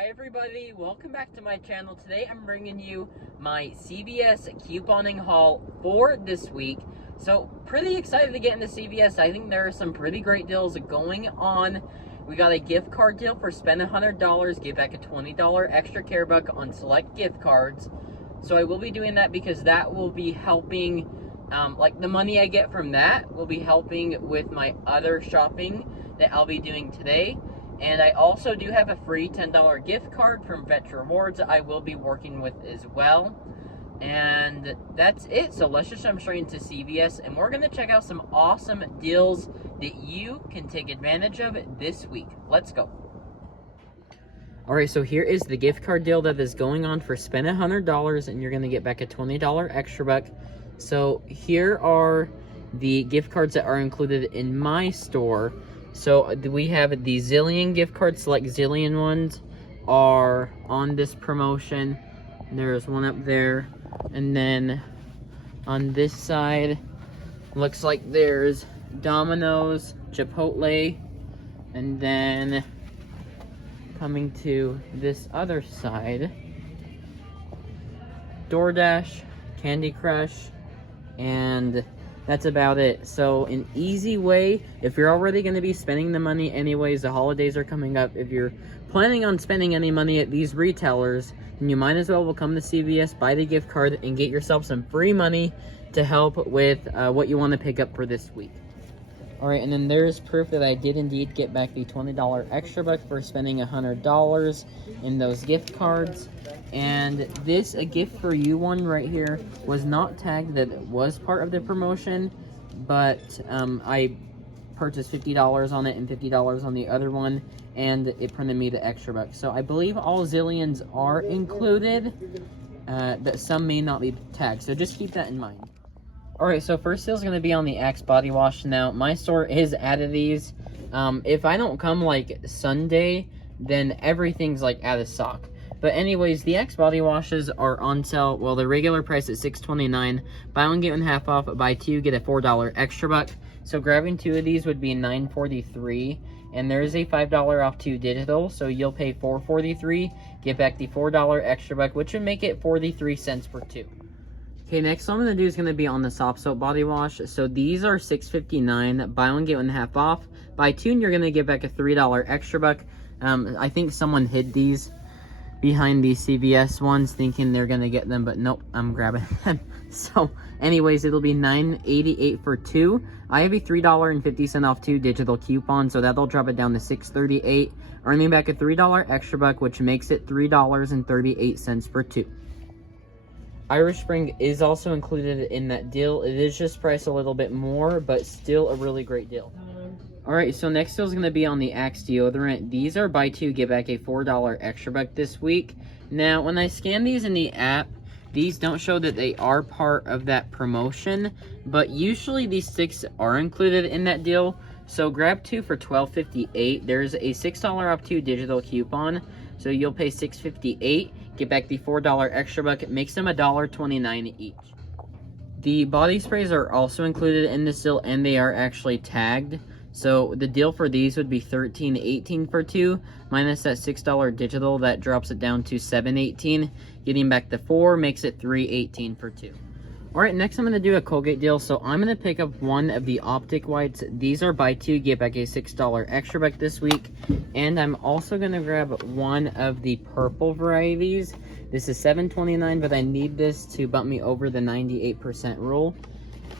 Hi everybody, welcome back to my channel. Today I'm bringing you my CVS couponing haul for this week. So pretty excited to get into CVS. I think there are some pretty great deals going on. We got a gift card deal for spend $100, get back a $20 extra care buck on select gift cards. So I will be doing that because that will be helping, like the money I get from that will be helping with my other shopping that I'll be doing today. And I also do have a free $10 gift card from Vet Rewards that I will be working with as well. And that's it. So let's just jump straight into CVS, and we're going to check out some awesome deals that you can take advantage of this week. Let's go. Alright, so here is the gift card deal that is going on for spend $100, and you're going to get back a $20 extra buck. So here are the gift cards that are included in my store. So we have the Zillion gift cards. Select Zillion ones are on this promotion. There's one up there. And then on this side, looks like there's Domino's, Chipotle, and then coming to this other side, DoorDash, Candy Crush, and that's about it. So an easy way, if you're already going to be spending the money anyways, the holidays are coming up, if you're planning on spending any money at these retailers, then you might as well come to CVS, buy the gift card, and get yourself some free money to help with what you want to pick up for this week. Alright, and then there's proof that I did indeed get back the $20 extra buck for spending $100 in those gift cards. And this, a gift for you one right here, was not tagged that it was part of the promotion, but I purchased $50 on it and $50 on the other one, and it printed me the extra buck. So I believe all Zillions are included, that some may not be tagged, so just keep that in mind. Alright, so first deal is going to be on the Axe body wash. Now, my store is out of these. If I don't come like Sunday, then everything's like out of stock. But anyways, the Axe body washes are on sale. Well, the regular price is $6.29. Buy one, get one half off. Buy two, get a $4 extra buck. So grabbing two of these would be $9.43. And there is a $5 off two digital. So you'll pay $4.43. Get back the $4 extra buck, which would make it 43 cents per two. Okay, next what I'm going to do is going to be on the soft soap body wash. So these are $6.59. Buy one, get one half off. Buy two, and you're going to get back a $3 extra buck. I think someone hid these behind the CVS ones thinking they're going to get them, but nope, I'm grabbing them. So anyways, it'll be $9.88 for two. I have a $3.50 off two digital coupon, so that'll drop it down to $6.38, earning back a $3 extra buck, which makes it $3.38 per two. Irish Spring is also included in that deal. It is just priced a little bit more, but still a really great deal. Alright, so next deal is going to be on the Axe deodorant. These are buy two, get back a $4 extra buck this week. Now, when I scan these in the app, these don't show that they are part of that promotion, but usually these sticks are included in that deal. So grab two for $12.58. There's a $6 off two digital coupon, so you'll pay $6.58. Get back the $4 extra buck. It makes them $1.29 each. The body sprays are also included in this deal, and they are actually tagged. So the deal for these would be $13.18 for two, minus that $6 digital. That drops it down to $7.18. Getting back the $4 makes it $3.18 for two. Alright, next I'm going to do a Colgate deal. So I'm going to pick up one of the Optic Whites. These are buy two, get back a $6 extra buck this week. And I'm also going to grab one of the purple varieties. This is $7.29, but I need this to bump me over the 98% rule.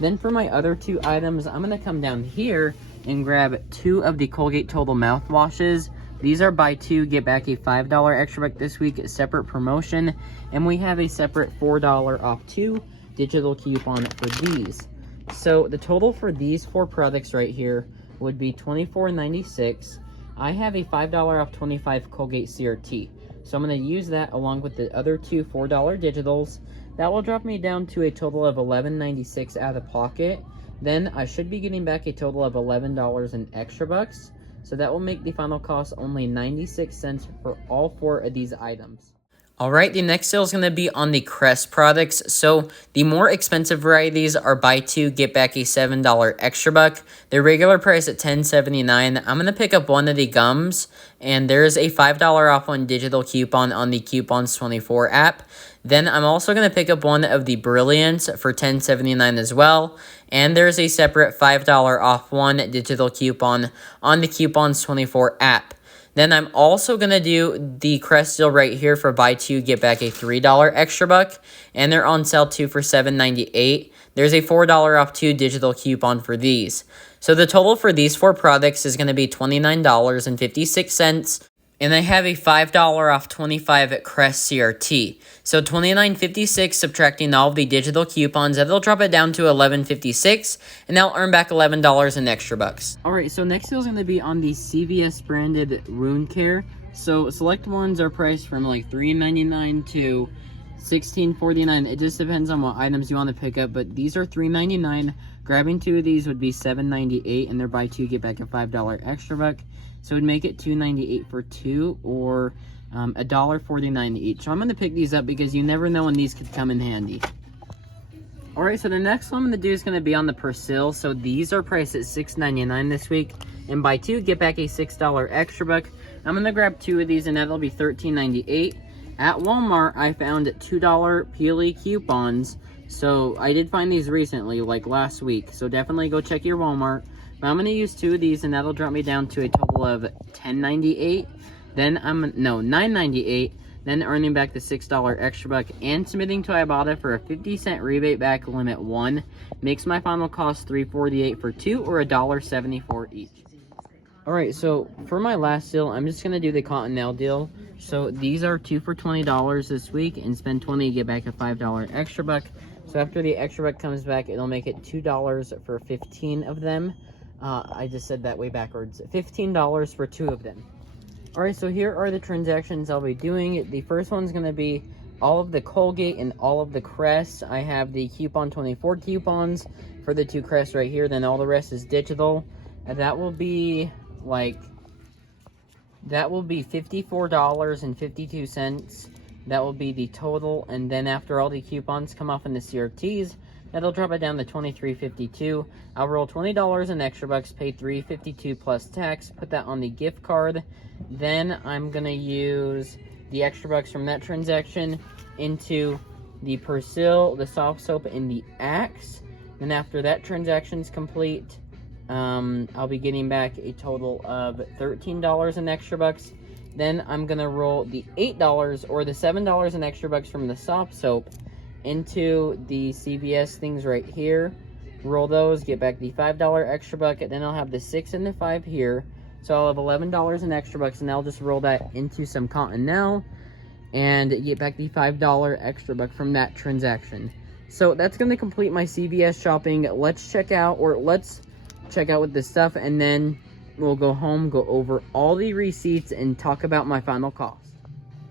Then for my other two items, I'm going to come down here and grab two of the Colgate Total mouthwashes. These are buy two, get back a $5 extra buck this week, separate promotion. And we have a separate $4 off two digital coupon for these. So the total for these four products right here would be $24.96. I have a $5 off 25 Colgate CRT. So I'm going to use that along with the other two $4 digitals. That will drop me down to a total of $11.96 out of pocket. Then I should be getting back a total of $11 in extra bucks. So that will make the final cost only 96 cents for all four of these items. All right, the next sale is going to be on the Crest products. So the more expensive varieties are buy two, get back a $7 extra buck. Their regular price at $10.79. I'm going to pick up one of the gums, and there's a $5 off one digital coupon on the Coupons 24 app. Then I'm also going to pick up one of the Brilliants for $10.79 as well. And there's a separate $5 off one digital coupon on the Coupons 24 app. Then I'm also going to do the Crest deal right here for buy two, get back a $3 extra buck. And they're on sale too for $7.98. There's a $4 off two digital coupon for these. So the total for these four products is going to be $29.56. And I have a $5 off 25 at Crest CRT. So $29.56 subtracting all of the digital coupons, that'll drop it down to $11.56, and I'll earn back $11 in extra bucks. Alright, so next deal is going to be on the CVS branded wound care. So select ones are priced from like $3.99 to $16.49. It just depends on what items you want to pick up, but these are $3.99. Grabbing two of these would be $7.98, and they're buy two, get back a $5 extra buck. So it would make it $2.98 for two, or $1.49 each. So I'm going to pick these up because you never know when these could come in handy. Alright, so the next one I'm going to do is going to be on the Persil. So these are priced at $6.99 this week. And buy two, get back a $6 extra buck. I'm going to grab two of these, and that'll be $13.98. At Walmart, I found $2 Peely coupons. So I did find these recently, like last week. So definitely go check your Walmart. But I'm going to use two of these, and that'll drop me down to a total of $10.98. Then $9.98. Then earning back the $6 extra buck and submitting to Ibotta for a 50-cent rebate back limit 1. Makes my final cost $3.48 for two, or $1.74 each. Alright, so for my last deal, I'm just going to do the Cottonelle deal. So these are 2 for $20 this week, and spend 20 to get back a $5 extra buck. So after the extra buck comes back, it'll make it $2 for 15 of them. I just said that way backwards. $15 for two of them. Alright, so here are the transactions I'll be doing. The first one's going to be all of the Colgate and all of the Crest. I have the Coupon 24 coupons for the two Crest right here. Then all the rest is digital. And that will be $54.52. That will be the total. And then after all the coupons come off in the CRTs, that'll drop it down to $23.52. I'll roll $20 in extra bucks, pay $3.52 plus tax, put that on the gift card. Then I'm going to use the extra bucks from that transaction into the Persil, the soft soap, and the Axe. Then after that transaction's complete, I'll be getting back a total of $13 in extra bucks. Then I'm going to roll the $8 or the $7 in extra bucks from the soft soap into the CVS things right here. Roll those, get back the $5 extra buck, and then I'll have the 6 and the 5 here. So I'll have $11 in extra bucks, and I'll just roll that into some Cottonelle and get back the $5 extra buck from that transaction. So that's going to complete my CVS shopping. Let's check out with this stuff, and then we'll go home, go over all the receipts, and talk about my final cost.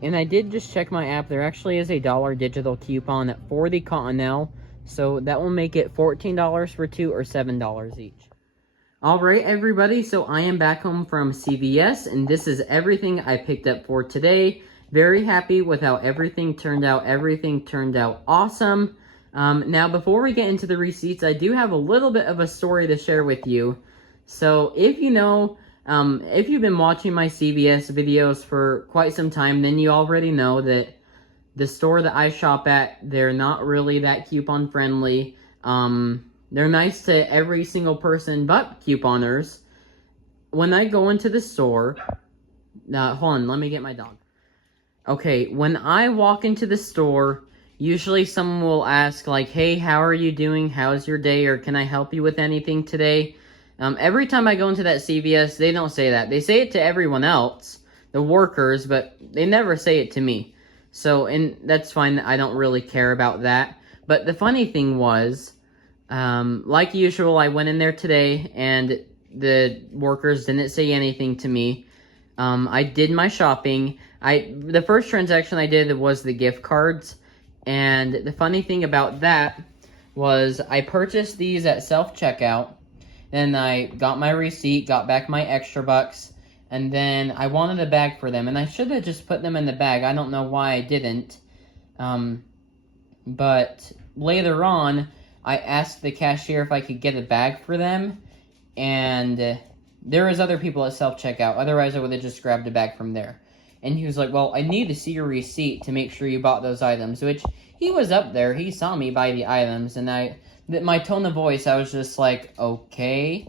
And I did just check my app. There actually is a $1 digital coupon for the Cottonelle, so that will make it $14 for two, or $7 each. Alright everybody, so I am back home from CVS, and this is everything I picked up for today. Very happy with how everything turned out. Everything turned out awesome. Now before we get into the receipts, I do have a little bit of a story to share with you. So if you know, if you've been watching my CVS videos for quite some time, then you already know that the store that I shop at, they're not really that coupon friendly. They're nice to every single person but couponers. When I go into the store, hold on, let me get my dog. Okay, when I walk into the store, usually someone will ask like, hey, how are you doing? How's your day? Or can I help you with anything today? Every time I go into that CVS, they don't say that. They say it to everyone else, the workers, but they never say it to me. So, and that's fine. I don't really care about that. But the funny thing was, like usual, I went in there today, and the workers didn't say anything to me. I did my shopping. The first transaction I did was the gift cards, and the funny thing about that was I purchased these at self-checkout, then I got my receipt, got back my extra bucks, And then I wanted a bag for them, and I should have just put them in the bag. I don't know why I didn't. But later on, I asked the cashier if I could get a bag for them, and there was other people at self-checkout. Otherwise, I would have just grabbed a bag from there. And he was like, well, I need to see your receipt to make sure you bought those items, which he was up there. He saw me buy the items, and my tone of voice, I was just like, okay.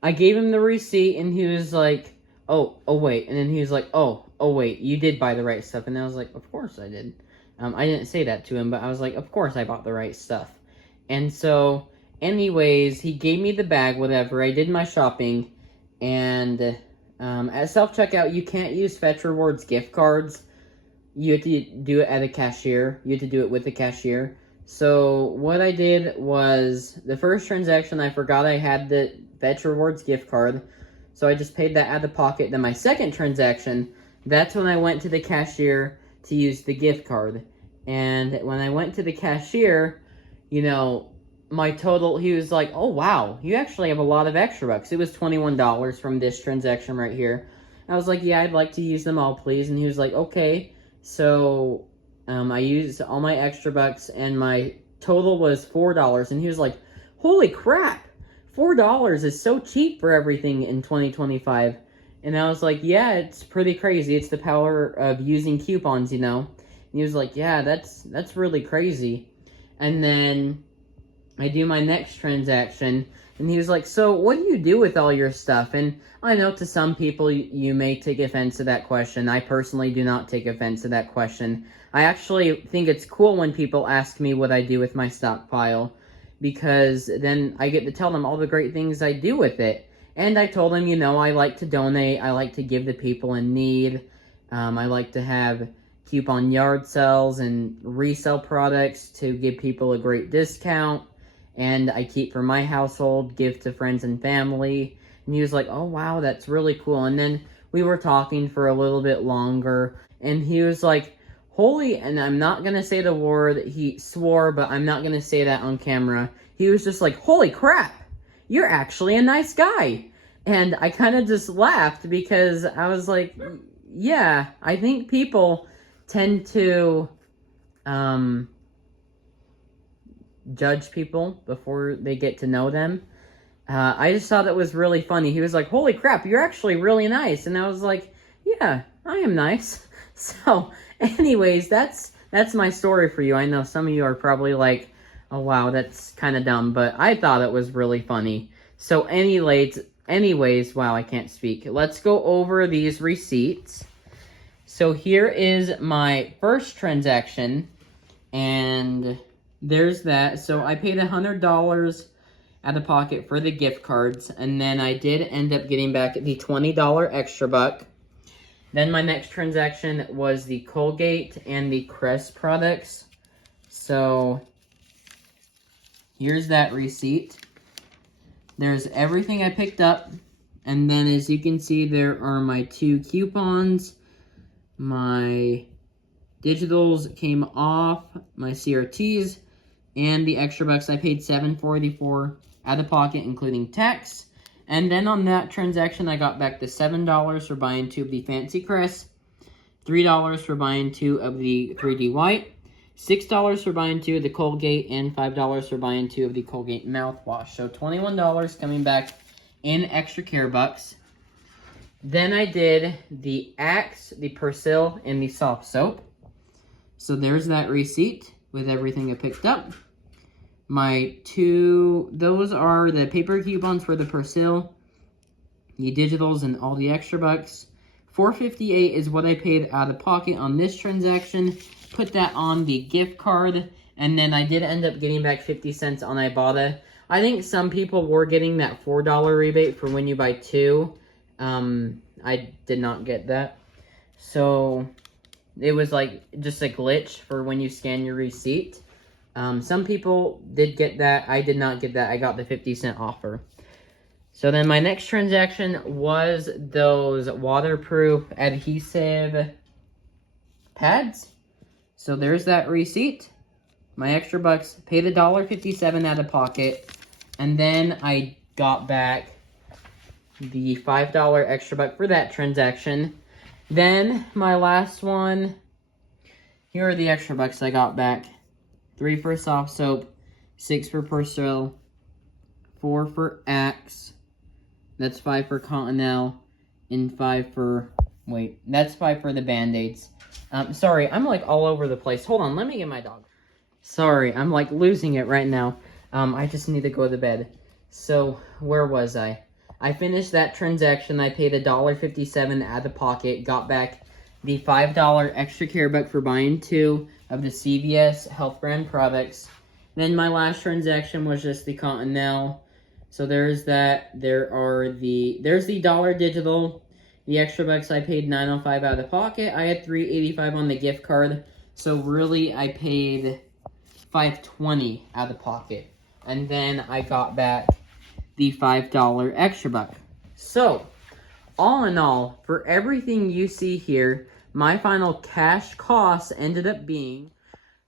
I gave him the receipt, and he was like, oh, wait. And then he was like, oh, wait, you did buy the right stuff. And I was like, of course I did. I didn't say that to him, but I was like, of course I bought the right stuff. And so, anyways, he gave me the bag, whatever. I did my shopping, and at self-checkout, you can't use Fetch Rewards gift cards. You have to do it at a cashier. You have to do it with the cashier. So, what I did was, the first transaction, I forgot I had the Fetch Rewards gift card, so I just paid that out of pocket. Then my second transaction, that's when I went to the cashier to use the gift card. And when I went to the cashier, you know, my total, he was like, oh wow, you actually have a lot of extra bucks. It was $21 from this transaction right here. I was like, yeah, I'd like to use them all, please. And he was like, okay. So I used all my extra bucks, and my total was $4. And he was like, holy crap, $4 is so cheap for everything in 2025. And I was like, yeah, it's pretty crazy. It's the power of using coupons, you know. And he was like, yeah, that's really crazy. And then I do my next transaction, and he was like, so what do you do with all your stuff? And I know to some people you may take offense to that question. I personally do not take offense to that question. I actually think it's cool when people ask me what I do with my stockpile, because then I get to tell them all the great things I do with it. And I told him, you know, I like to donate. I like to give to people in need. I like to have coupon yard sales and resell products to give people a great discount. And I keep for my household, give to friends and family. And he was like, oh, wow, that's really cool. And then we were talking for a little bit longer. And he was like, holy, and I'm not going to say the word, he swore, but I'm not going to say that on camera. He was just like, holy crap, you're actually a nice guy. And I kind of just laughed because I was like, yeah, I think people tend to judge people before they get to know them. I just thought it was really funny. He was like, holy crap, you're actually really nice. And I was like, yeah, I am nice. So, anyways, that's my story for you. I know some of you are probably like, oh wow, that's kind of dumb, but I thought it was really funny. So anyways, wow, I can't speak. Let's go over these receipts. So here is my first transaction, and there's that. So I paid $100 out of pocket for the gift cards, and then I did end up getting back the $20 extra buck. Then my next transaction was the Colgate and the Crest products. So here's that receipt. There's everything I picked up. And then as you can see, there are my 2 coupons. My digitals came off, my CRTs, and the extra bucks. I paid $7.44 out of pocket, including tax. And then on that transaction, I got back the $7 for buying 2 of the Fancy Crest, $3 for buying 2 of the 3D White, $6 for buying 2 of the Colgate, and $5 for buying 2 of the Colgate mouthwash. So $21 coming back in extra care bucks. Then I did the Axe, the Persil, and the soft soap. So there's that receipt with everything I picked up. Those are the paper coupons for the Persil, the digitals, and all the extra bucks. $4.58 is what I paid out of pocket on this transaction. Put that on the gift card, and then I did end up getting back 50 cents on Ibotta. I think some people were getting that $4 rebate for when you buy 2. I did not get that. So it was like just a glitch for when you scan your receipt. Some people did get that. I did not get that. I got the 50-cent offer. So then my next transaction was those waterproof adhesive pads. So there's that receipt. My extra bucks, paid $1.57 out of pocket. And then I got back the $5 extra buck for that transaction. Then my last one, here are the extra bucks I got back. 3 for soft soap, 6 for Persil, 4 for Axe, that's 5 for Cottonelle, and 5 for, wait, that's 5 for the Band-Aids. Sorry, I'm like all over the place. Hold on, let me get my dog. Sorry, I'm like losing it right now. I just need to go to bed. So, where was I? I finished that transaction. I paid $1.57 out of pocket. Got back the $5 extra care buck for buying 2 of the CVS health brand products. Then my last transaction was just the Cottonelle. So there's that. There's the Dollar Digital. The extra bucks I paid $9.05 out of the pocket. I had $3.85 on the gift card. So really I paid $5.20 out of the pocket. And then I got back the $5 extra buck. So, all in all, for everything you see here, my final cash cost ended up being,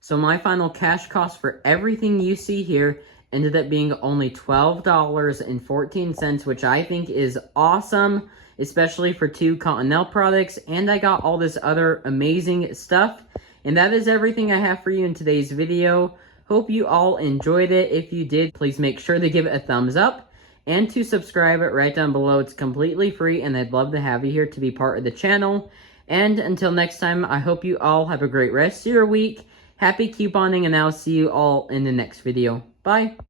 my final cash cost for everything you see here ended up being only $12.14, which I think is awesome, especially for 2 Cottonelle products, and I got all this other amazing stuff. And that is everything I have for you in today's video. Hope you all enjoyed it. If you did, please make sure to give it a thumbs up and to subscribe it right down below. It's completely free, and I'd love to have you here to be part of the channel. And until next time, I hope you all have a great rest of your week. Happy couponing, and I'll see you all in the next video. Bye!